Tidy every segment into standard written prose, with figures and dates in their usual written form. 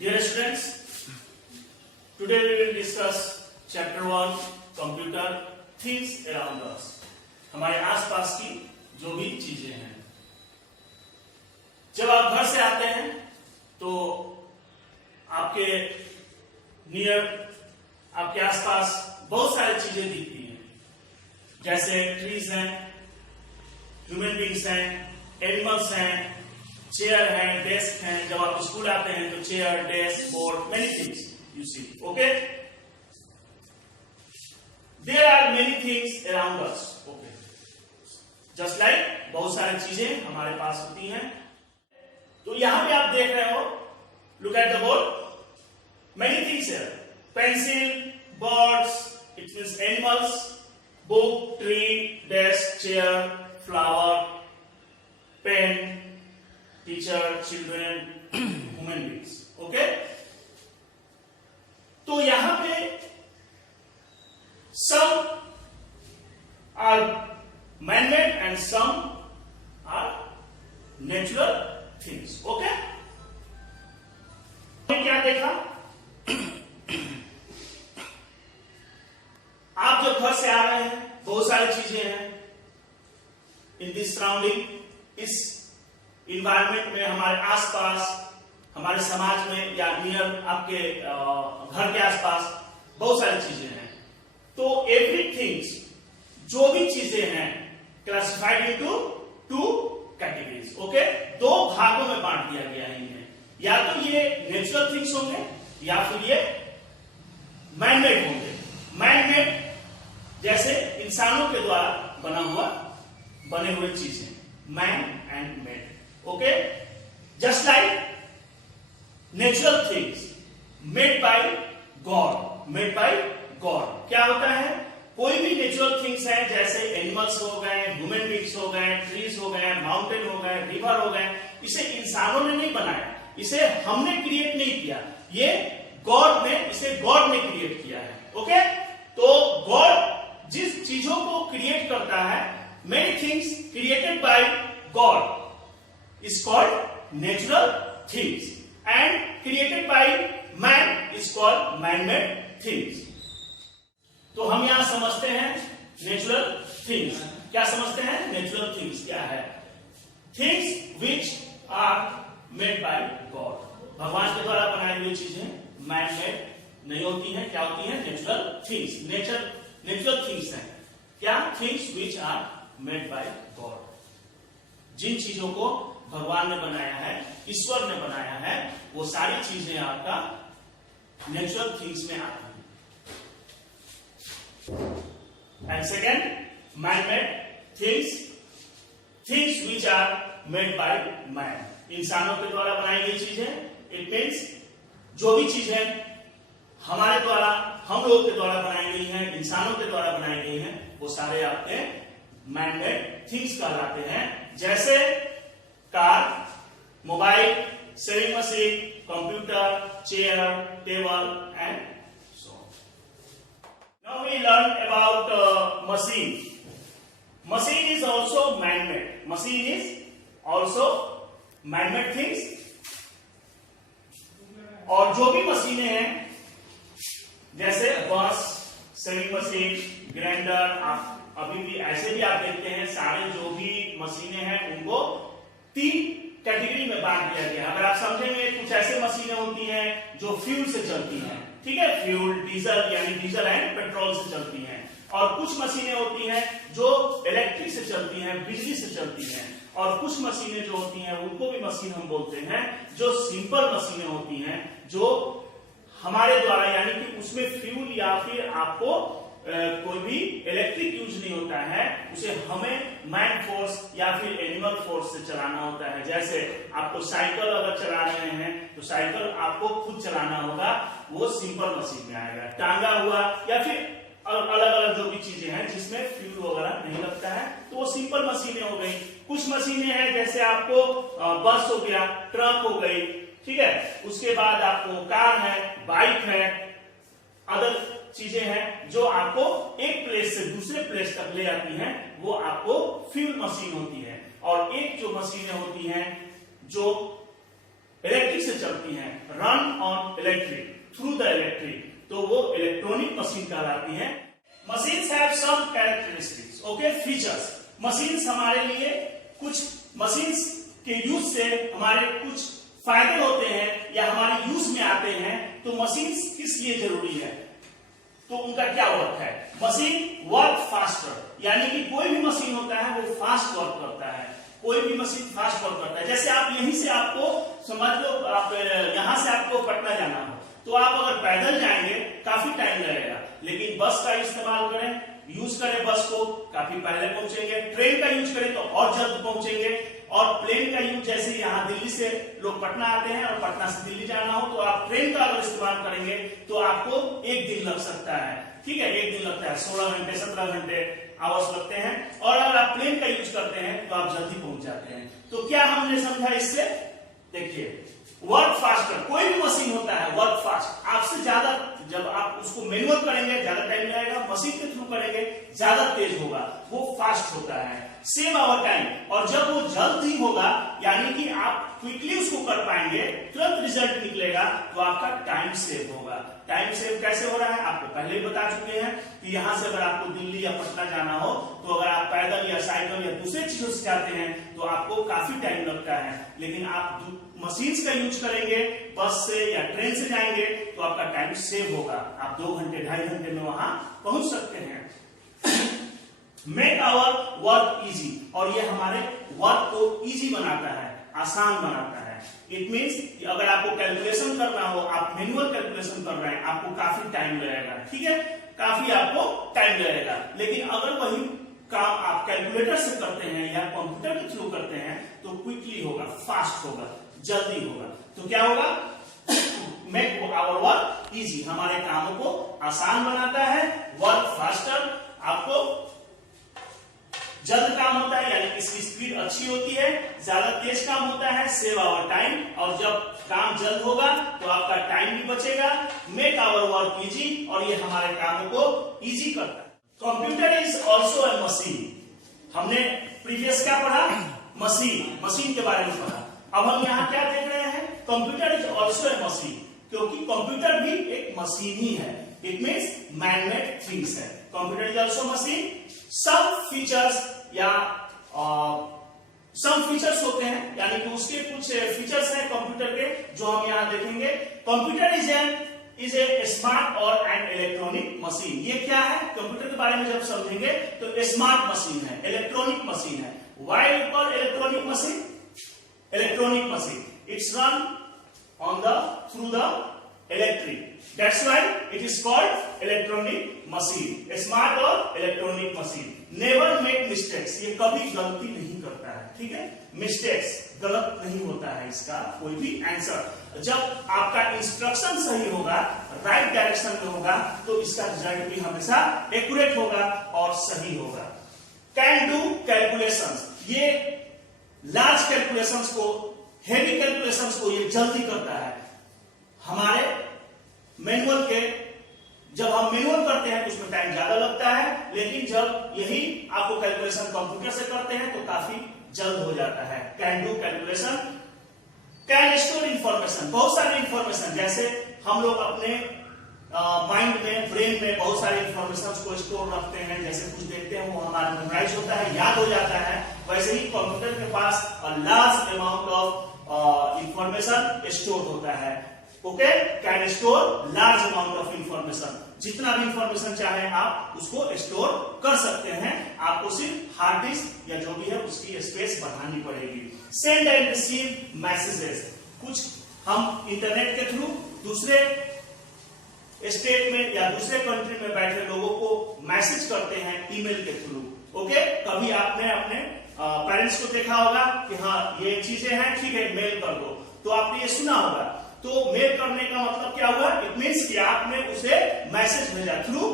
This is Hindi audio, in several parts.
Dear students, today we will discuss chapter 1 computer things around us. हमारे आसपास की जो भी चीजें हैं। जब आप घर से आते हैं तो आपके नियर आपके आसपास बहुत सारी चीजें दिखती हैं, जैसे ट्रीज हैं, ह्यूमन बींग्स हैं, एनिमल्स हैं, चेयर है, डेस्क है। जब आप स्कूल आते हैं तो chair, desk, board, many things you see. Okay, there are many things around us. Okay, just like बहुत सारी चीजें हमारे पास होती हैं। तो यहां पे आप देख रहे हो, look at the board, many things here, pencil, birds, it means animals, book, tree, desk, chair, flower, pen, teacher, children, human beings. Okay? तो यहां पे some are man-made and some are natural things. Okay? क्या देखा? आप जब घर से आ रहे हैं, बहुत सारी चीजें हैं in this surrounding, इस इन्वायरमेंट में, हमारे आसपास, हमारे समाज में या नियर आपके घर के आसपास बहुत सारी चीजें हैं। तो एवरीथिंग्स, जो भी चीजें हैं, classified into two categories. Okay, दो भागों में बांट दिया गया है इन्हें। या तो ये नेचुरल थिंग्स होंगे या फिर ये मैनमेड होंगे। मैनमेड जैसे इंसानों के द्वारा बने हुए चीजें, man and made. Okay, just like natural things made by God। क्या होता है? कोई भी नेचुरल थिंग्स है, जैसे एनिमल्स हो गए, ह्यूमन बींग्स हो गए, ट्रीज हो गए, माउंटेन हो गए, रिवर हो गए, इसे इंसानों ने नहीं बनाया, इसे हमने क्रिएट नहीं किया, ये गॉड ने क्रिएट किया है। ओके, तो गॉड जिस चीजों को क्रिएट करता है, many things created by God is called natural things and created by man is called man-made things। तो हम यहां समझते हैं नेचुरल थिंग्स। क्या समझते हैं? नेचुरल थिंग्स क्या है? Things which are made by God, भगवान के द्वारा बनाई हुई चीजें मैन-मेड नहीं होती हैं। क्या होती हैं? Natural things. नेचुरल थिंग्स हैं क्या? Things which are made by God, जिन चीजों को भगवान ने बनाया है, ईश्वर ने बनाया है, वो सारी चीजें आपका नेचुरल थिंग्स में आती हैं। And second, man made things which are made by man, इंसानों के द्वारा बनाई गई चीजें। इट मीन्स जो भी चीजें हमारे द्वारा, हम लोगों के द्वारा बनाई गई हैं, इंसानों के द्वारा बनाई गई हैं, वो सारे आपके मैन-मेड थिंग्स कहलाते हैं। जैसे car, mobile, sewing machine, computer, chair, table and so on. Now we learn about machine. Machine is also man made. Machine is also man made things. और जो भी मशीनें हैं, जैसे बस, सेविंग मशीन, ग्राइंडर, अभी भी ऐसे भी आप देखते हैं, सारे जो भी मशीनें हैं उनको 3 कैटेगरी में बांट दिया गया। अगर आप समझेंगे, कुछ ऐसे मशीनें होती हैं जो फ्यूल से चलती हैं, ठीक है, फ्यूल, डीजल, यानी डीजल एंड पेट्रोल से चलती हैं। और कुछ मशीनें होती हैं जो इलेक्ट्रिक से चलती हैं, बिजली से चलती हैं। और कुछ मशीनें जो होती हैं उनको भी मशीन हम बोलते हैं, जो सिंपल मशीनें होती हैं, जो हमारे द्वारा, यानी कि उसमें फ्यूल या फिर आपको कोई भी इलेक्ट्रिक यूज नहीं होता है, उसे हमें मैन फोर्स या फिर एनिमल फोर्स से चलाना होता है। जैसे आपको साइकिल अगर चला रहे हैं तो साइकिल आपको खुद चलाना होगा, वो सिंपल मशीन में आएगा। टांगा हुआ या फिर अलग अलग जो भी चीजें हैं जिसमें फ्यूल वगैरह नहीं लगता है, तो वो सिंपल मशीनें हो गई। कुछ मशीनें हैं, जैसे आपको बस हो गया, ट्रक हो गई, ठीक है, उसके बाद आपको कार है, बाइक है, अदर चीजें हैं जो आपको एक प्लेस से दूसरे प्लेस तक ले जाती हैं, वो आपको फ्यूल मशीन होती है। और एक जो मशीनें होती हैं जो इलेक्ट्रिक से चलती हैं, run on electric, through the electric, तो वो इलेक्ट्रॉनिक मशीन कहलाती है। Machines have some characteristics, okay, features. Machines हमारे लिए कुछ, मशीन्स के यूज से हमारे कुछ फायदे होते हैं या हमारे यूज में आते हैं। तो मशीन्स किस लिए जरूरी है, तो उनका क्या वर्क है? मशीन वर्क फास्टर, यानी कि कोई भी मशीन होता है वो फास्ट वर्क करता है, कोई भी मशीन फास्ट वर्क करता है। जैसे आप यहीं से, आपको समझ लो, आप यहां से आपको पटना जाना हो, तो आप अगर पैदल जाएंगे काफी टाइम लगेगा, लेकिन बस का इस्तेमाल करें, यूज करें बस को, काफी पहले पहुंचेंगे। ट्रेन का यूज करें तो और जल्द पहुंचेंगे। और प्लेन का यूज, जैसे यहाँ दिल्ली से लोग पटना आते हैं और पटना से दिल्ली जाना हो, तो आप ट्रेन का अगर इस्तेमाल करेंगे तो आपको 1 दिन लग सकता है, ठीक है, 1 दिन लगता है, 16 घंटे 17 घंटे आवर्स लगते हैं। और अगर आप प्लेन का यूज करते हैं तो आप जल्दी पहुंच जाते हैं। तो क्या हमने समझा इससे? देखिए, वर्क फास्टर, कोई भी मशीन होता है वर्क फास्ट, आपसे ज्यादा, जब आप उसको मैनुअल करेंगे ज्यादा टाइम लगेगा, मशीन के थ्रू करेंगे ज्यादा तेज होगा, वो फास्ट होता है। सेव आवर टाइम, और जब वो जल्दी होगा, यानी कि आप क्विकली उसको कर पाएंगे, तुरंत रिजल्ट निकलेगा, तो आपका टाइम सेव होगा। टाइम सेव कैसे हो रहा है आपको पहले ही बता चुके हैं कि यहां से अगर आपको दिल्ली या पटना जाना हो, तो अगर आप पैदल या साइकिल या दूसरे चीजों से जाते हैं तो आपको काफी टाइम लगता है, लेकिन आप मशीन्स का यूज करेंगे, बस से या ट्रेन से जाएंगे, तो आपका टाइम सेव होगा, आप 2 घंटे 2.5 घंटे में वहां पहुंच सकते हैं। मेक आवर वर्क इजी, और ये हमारे वर्क को इजी बनाता है, आसान बनाता है। इट मीन्स अगर आपको कैलकुलेशन करना हो, आप मैनुअल कैलकुलेशन कर रहे हैं, आपको काफी टाइम लगेगा, ठीक है, काफी आपको टाइम लगेगा। लेकिन अगर वही काम आप कैलकुलेटर से करते हैं या कंप्यूटर के थ्रू करते हैं, तो क्विकली होगा, फास्ट होगा, जल्दी होगा। तो क्या होगा? मेक आवर वर्क इजी, हमारे कामों को आसान बनाता है। वर्क फास्टर, आपको जल्द काम होता है, यानी इसकी स्पीड अच्छी होती है, ज्यादा तेज काम होता है। सेव आवर टाइम, और जब काम जल्द होगा तो आपका टाइम भी बचेगा। मेक आवर वर्क इजी, और ये हमारे कामों को इजी करता है। Computer is also a machine, हमने प्रीवियस क्या पढ़ा? मशीन, मशीन के बारे में पढ़ा। अब हम यहाँ क्या देख रहे हैं? Computer is also a machine, क्योंकि कंप्यूटर भी एक मशीन ही है। इट मीन्स मैन-मेड थिंग्स है। Computer is also machine. Some features या सम फीचर्स होते हैं, यानी कि उसके कुछ फीचर्स हैं कंप्यूटर के, जो हम यहाँ देखेंगे। कंप्यूटर इज ए स्मार्ट और एन इलेक्ट्रॉनिक मशीन। ये क्या है? कंप्यूटर के बारे में जब समझेंगे तो स्मार्ट मशीन है, इलेक्ट्रॉनिक मशीन है। Why we call electronic machine? Electronic machine, it's run on the through the electric, that's why it is called electronic machine, smart or electronic machine. Never make mistakes, ये कभी गलती नहीं करता है, ठीक है, mistakes, गलत नहीं होता है इसका कोई भी आंसर। जब आपका इंस्ट्रक्शन सही होगा, राइट डायरेक्शन में होगा, तो इसका रिजल्ट भी हमेशा एक्यूरेट होगा और सही होगा। कैन डू कैलकुलेशंस, ये लार्ज कैलकुलेशंस को, हेवी कैलकुलेशंस को ये जल्दी करता है। हमारे मैनुअल के, जब हम मैनुअल करते हैं तो उसमें टाइम ज्यादा लगता है, लेकिन जब यही आपको कैलकुलेशन कंप्यूटर से करते हैं तो काफी जल्द हो जाता है। Can do calculation. Can store information, बहुत सारी इंफॉर्मेशन, जैसे हम लोग अपने माइंड में, ब्रेन में बहुत सारे इंफॉर्मेशन को स्टोर रखते हैं, जैसे कुछ देखते हैं वो हमारा मेमोराइज होता है, याद हो जाता है, वैसे ही कंप्यूटर के पास large amount of information store होता है। Okay, can store large amount of information, जितना भी इंफॉर्मेशन चाहे आप उसको स्टोर कर सकते हैं, आपको सिर्फ हार्ड डिस्क या जो भी है उसकी स्पेस बढ़ानी पड़ेगी। सेंड एंड रिसीव मैसेजेस, कुछ हम इंटरनेट के थ्रू दूसरे स्टेट में या दूसरे कंट्री में बैठे लोगों को मैसेज करते हैं ईमेल के थ्रू। ओके, कभी आपने अपने पेरेंट्स को देखा होगा कि हाँ ये चीजें हैं, ठीक है मेल कर दो, तो आपने ये सुना होगा। तो मेल करने का मतलब क्या हुआ? इट मीन्स कि आपने उसे मैसेज भेजा थ्रू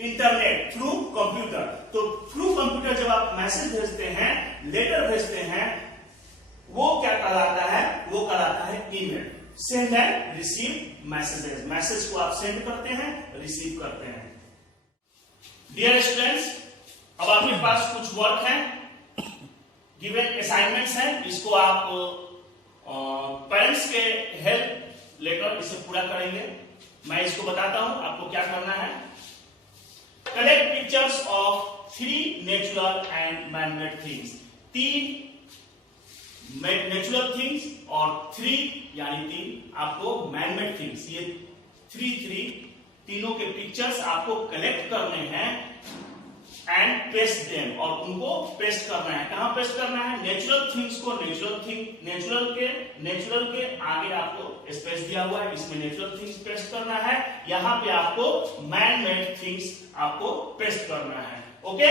इंटरनेट, थ्रू कंप्यूटर। तो थ्रू कंप्यूटर जब आप मैसेज भेजते हैं, लेटर भेजते हैं, वो क्या कहलाता है? वो कहलाता है email. Send and receive messages, message को आप सेंड करते हैं, रिसीव करते हैं। डियर स्टूडेंट्स, अब आपके पास कुछ वर्क है, गिवन असाइनमेंट्स हैं, इसको आप पेरेंट्स के हेल्प लेकर इसे पूरा करेंगे। मैं इसको बताता हूं आपको क्या करना है। Collect pictures of 3 natural and manmade things. 3 natural things और 3 यानी 3 आपको मैनमेड थिंग्स, ये 3 तीनों के पिक्चर्स आपको कलेक्ट करने हैं एंड पेस्ट देम, और उनको पेस्ट करना है। कहां पेस्ट करना है? नेचुरल थिंग्स को नेचुरल के आगे आपको स्पेस दिया हुआ है, इसमें नेचुरल थिंग्स पेस्ट करना है। यहां पे आपको मैन मेड थिंग्स आपको पेस्ट करना है। Okay,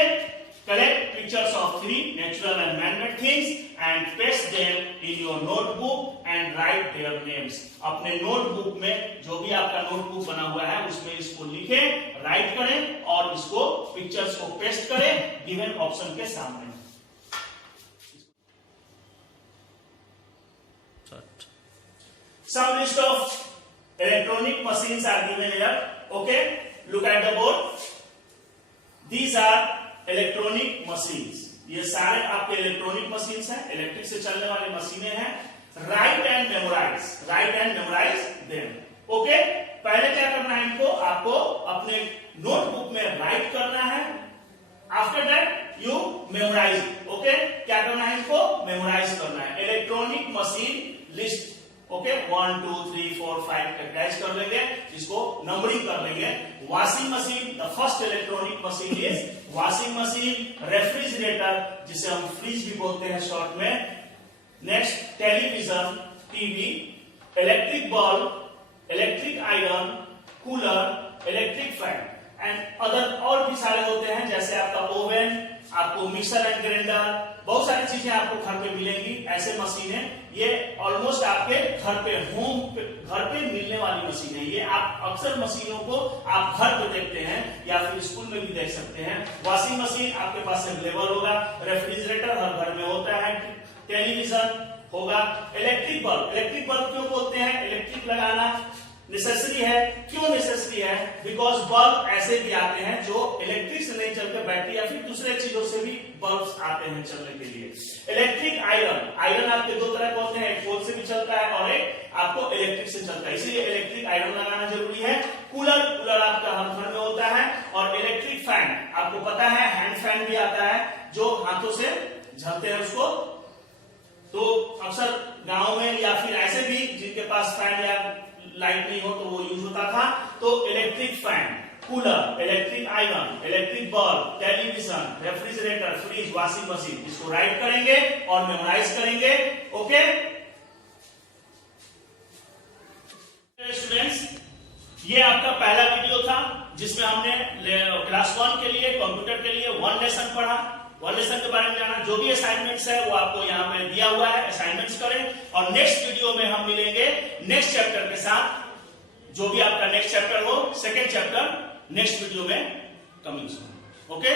collect pictures of 3 natural and man made things and paste them in your notebook and right their names. अपने नोटबुक में जो भी आपका नोटबुक बना हुआ है उसमें इसको लिखें, राइट करें और इसको पिक्चर्स को पेस्ट करें गिवन ऑप्शन के सामने। Some list of electronic machines are given here. Okay, look at the board. These are electronic machines. ये सारे आपके इलेक्ट्रॉनिक मशीन्स हैं, इलेक्ट्रिक से चलने वाले मशीनें हैं। Right and memorize them. Okay, पहले क्या करना है इनको, आपको अपने नोटबुक में राइट करना है। After that you memorize. Okay, क्या करना है इनको? मेमोराइज करना है। Electronic machine list. Okay, 1 2 3 4 5 categorize कर लेंगे, इसको नंबरिंग कर लेंगे। Washing machine, the first electronic machine is washing machine. Refrigerator, जिसे हम फ्रिज भी बोलते हैं शॉर्ट में। Next, television, TV. Electric bulb, electric iron, cooler, electric fan and other और भी सारे होते हैं, जैसे आपका ओवन, आपको मिक्सर एंड ग्राइंडर, बहुत सारी चीजें आपको घर पे मिलेंगी। ऐसे मशीनें ये ऑलमोस्ट आपके घर पे मिलने वाली मशीन है। ये आप अक्सर मशीनों को आप घर पे देखते हैं या फिर स्कूल में भी देख सकते हैं। वॉशिंग मशीन आपके पास अवेलेबल होगा। रेफ्रिजरेटर हर घर में होता है। टेलीविजन होगा। इलेक्ट्रिक बल्ब क्यों बोलते हैं? इलेक्ट्रिक लगाना नेसेसरी है। क्यों नेसेसरी है? बिकॉज बल्ब ऐसे भी आते हैं जो इलेक्ट्रिक से नहीं चलते, बैटरी या फिर दूसरे चीजों से भी बल्ब्स आते हैं चलने के लिए। इलेक्ट्रिक आयरन आपके 2 तरह के होते हैं, एक कोल से भी चलता है और एक आपको इलेक्ट्रिक से चलता है, इसीलिए इलेक्ट्रिक आयरन लगाना जरूरी है। कूलर आपका हर घर में होता है। और इलेक्ट्रिक फैन, आपको पता है हैंड फैन भी आता है जो हाथों से झलते हैं उसको, तो अक्सर गांव में या फिर ऐसे भी जिनके पास फैन या लाइट नहीं हो तो वो यूज होता था। तो electric fan, cooler, electric iron, electric bulb, television, refrigerator, fridge, washing machine, इसको राइट करेंगे और मेमोराइज करेंगे। ओके स्टूडेंट्स, ये आपका पहला वीडियो था जिसमें हमने क्लास 1 के लिए कंप्यूटर के लिए 1 लेसन पढ़ा, 1 लेसन के बारे में जाना। जो भी असाइनमेंट्स है वो आपको यहाँ पे दिया हुआ है, असाइनमेंट्स करें। और नेक्स्ट वीडियो में हम मिलेंगे नेक्स्ट चैप्टर के साथ। जो भी आपका नेक्स्ट चैप्टर हो, सेकेंड चैप्टर नेक्स्ट वीडियो में कमिंग सून। ओके।